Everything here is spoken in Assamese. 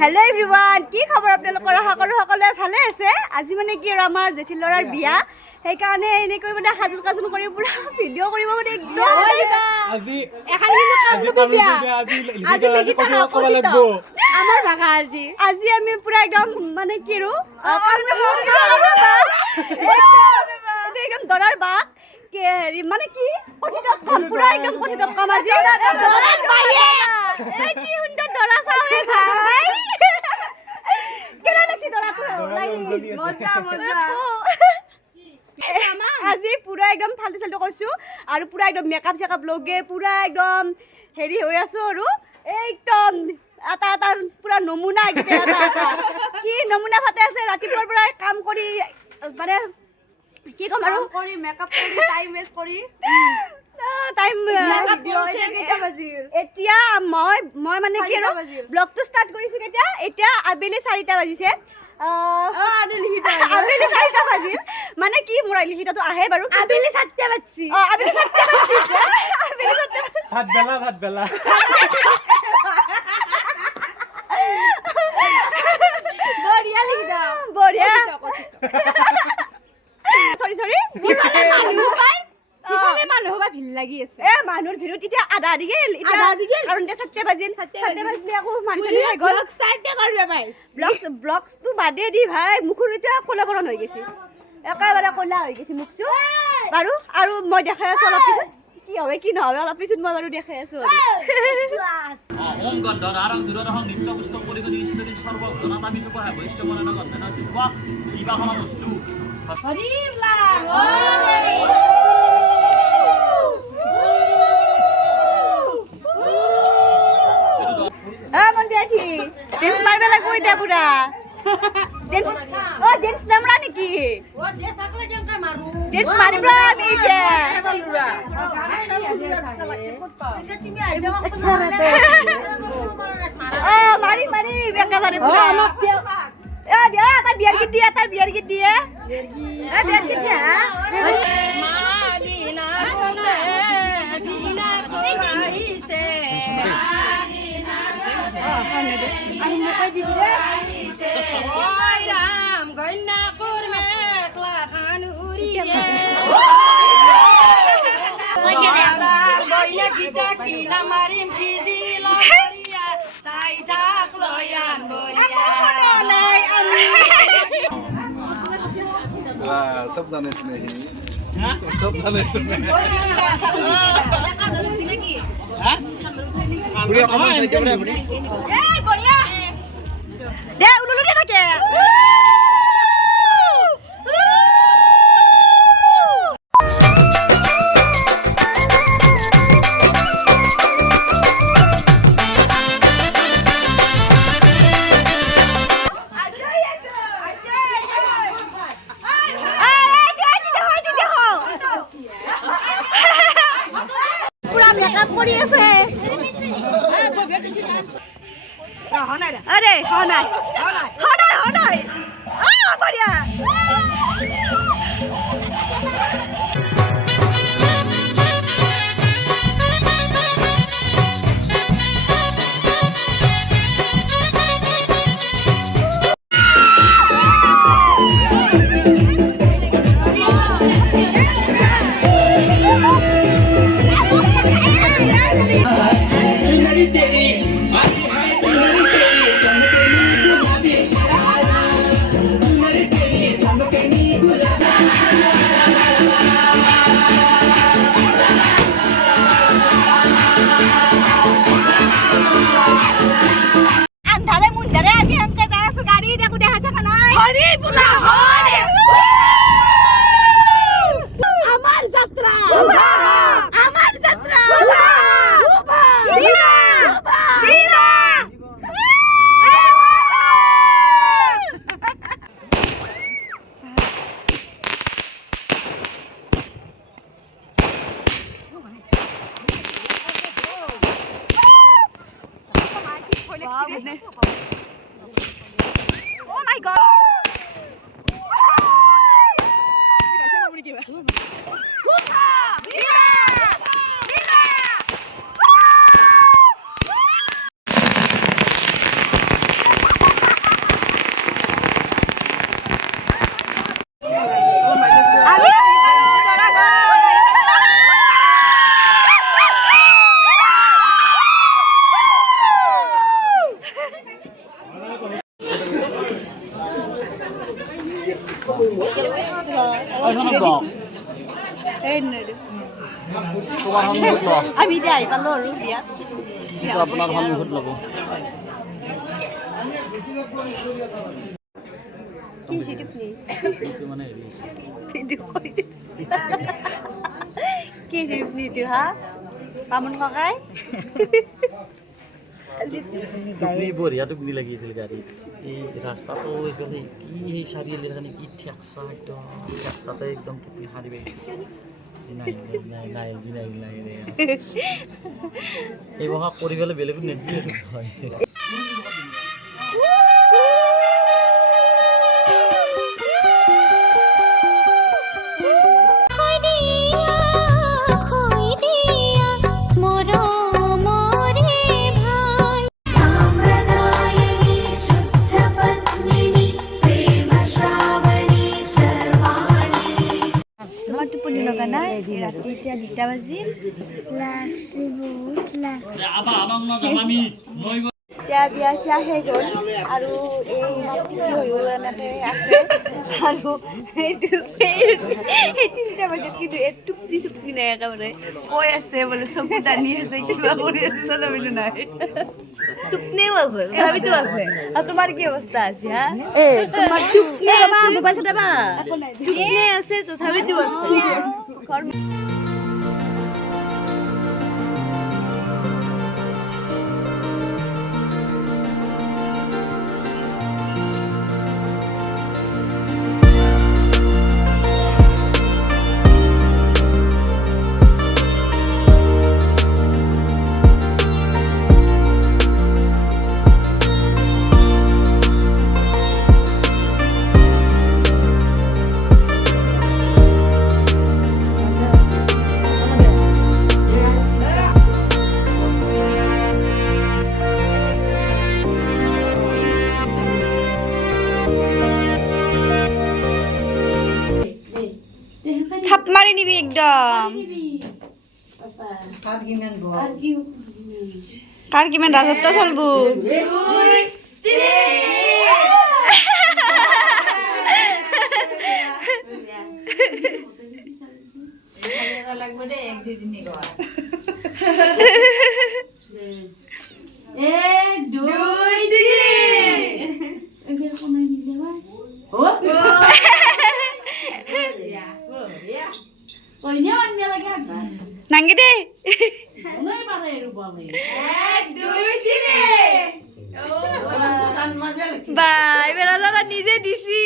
हेलो एवरीवन কি খবৰ আপোনালোকৰ সকলোৱে ভালে আছে আজি মানে কি আৰু আমাৰ জেঠি লৰাৰ বিয়া সেই কাৰণে এনেকৈ মানে হাজুৰ কাজুৰ কৰি পুৰা ভিডিও কৰিব মানে একদম আজি এখন কিন্তু কাম কৰিব বিয়া আজি লিখি ক'ব লাগিব আমাৰ বাগা আজি আমি পুৰা একদম মানে কি আৰু কাম একদম দৰাৰ বাক হেৰি মানে কি কঠিতত কাম পুৰা একদম কঠিতত কাম আজি দৰাৰ বাইয়ে এই কি সুন্দৰ দৰা চাওয়ে ভাই কেনে লাগছে দৰাটো মজা আজি পুৰা একদম ফাল্টু চাল্টু কৈছো আৰু পুৰা একদম মেকআপ চেকআপ লগে পুৰা একদম হেৰি হৈ আছো আৰু একদম এটা পুৰা নমুনা এটা কি নমুনা ফাটে আছে ৰাতিপুৱাৰ পৰা কাম কৰি মানে কি কম আৰু কৰি মেকআপ কৰি টাইম ওয়েস্ট কৰি টাইম মেকআপ কৰোতে কেইটা বাজিল এতিয়া মই মানে কি আৰু ব্লগটো ষ্টাৰ্ট কৰিছো কেতিয়া এতিয়া আবেলি 4টা বাজিছে আবেলি 4টা বাজিল মানে কি মোৰ লিখিতাটো আহে বাৰু আবেলি 7টা বাজছি আবেলি 7টা বাজছি ভাত বেলা বঢ়িয়া লিখিতা বঢ়িয়া সরি ইফালে মানুহ বা ভিল লাগি আছে মানুহৰ ভিৰত এতিয়া আধা দি গেল কাৰণ 7টা বাজিল 7টা বাজলে আকৌ মানুহ ব্লগ ষ্টাৰ্ট কৰবে ভাই ব্লগস তো বাদে দি ভাই মুখৰ এতিয়া কোলাবৰণ হৈ গৈছে একেবাৰে কোলা হৈ গৈছে মুখটো বাৰু আৰু মই দেখাই আছো অলপ পিছত কি হবে কি নহবে অলপ পিছত মই বাৰু দেখাই আছো ওম গন্ধৰ আৰং দূৰদৰ্শন নিত্য পুস্তক পৰিগণি ঈশ্বৰী সৰ্বগুণতা বিজুপ হে বৈশ্য মনন গন্ধন শিৱ কিবাখন বস্তু হৰি মন্দিয়াঠি ডেন্স মাৰিব লাগিব এতিয়া পুৰা ডেন্স নামৰা নেকি ডেন্স মাৰিব আমি এতিয়া মাৰি একেবাৰে পুৰা তাই বিয়াৰ গীত দিয়ে বিয়াৰ গীত দিয়ে सब जाने से नहीं सब जाने से नहीं बढ़िया कमेंट से बढ़िया बढ़िया दे उलुलु दे के কৰি আছে আরে হনাই বঢ়িয়া Oh my god! সন্মুখত ল আমি এতিয়া আহি পালোঁ আৰু বিয়াত এইটো আপোনাৰ সন্মুখত ল'ব কি হৈছে টিপনি এইটো মানে হেৰি ভিডিঅ' কৰি দে কি হৈছে টিপনিটো হা বামুণ ককাই টোপনি বঢ়িয়া টোপনি লাগি আছিল গাড়ীত এই ৰাস্তাটো এইফালে কি সেই চাৰিআলিৰ কাৰণে কি ঠেকচা একদম ঠেকচাতে একদম টোপনি সাৰি পাইছোঁ নাই নাই নাই নাই নাই নাই এই বহা কৰি পেলাই বেলেগত নিদিয়ে হয় তোমাৰ টোপনি লগা নাই ৰাতি এতিয়া 2টা বাজিল আবা আনন্দ যাম আমি নৈ এতিয়া বিয়া চিয়া শেষ হ'ল আৰু এই নাতি হৈ গ'ল এনেকৈ আছে আৰু সেইটো সেই 3টা বাজিত কিন্তু এই টোপনি চুপনি নাই একেবাৰে কৈ আছে বোলে চকু টানি আছে কিবা কৰি আছে জানাবিনো নাই টোপনিও আছে তথাপিতো আছে আৰু তোমাৰ কি অৱস্থা আছে হা তোমাৰ টোপনি মোবাইল খেদাবা টোপনি আছে তথাপিতো আছে ঘৰ থাপ মাৰি নিবি একদম কাৰ কিমান ৰাজত্ব চলবো নাংগি দে বাই বেড়া যাৰা নিজে দিছি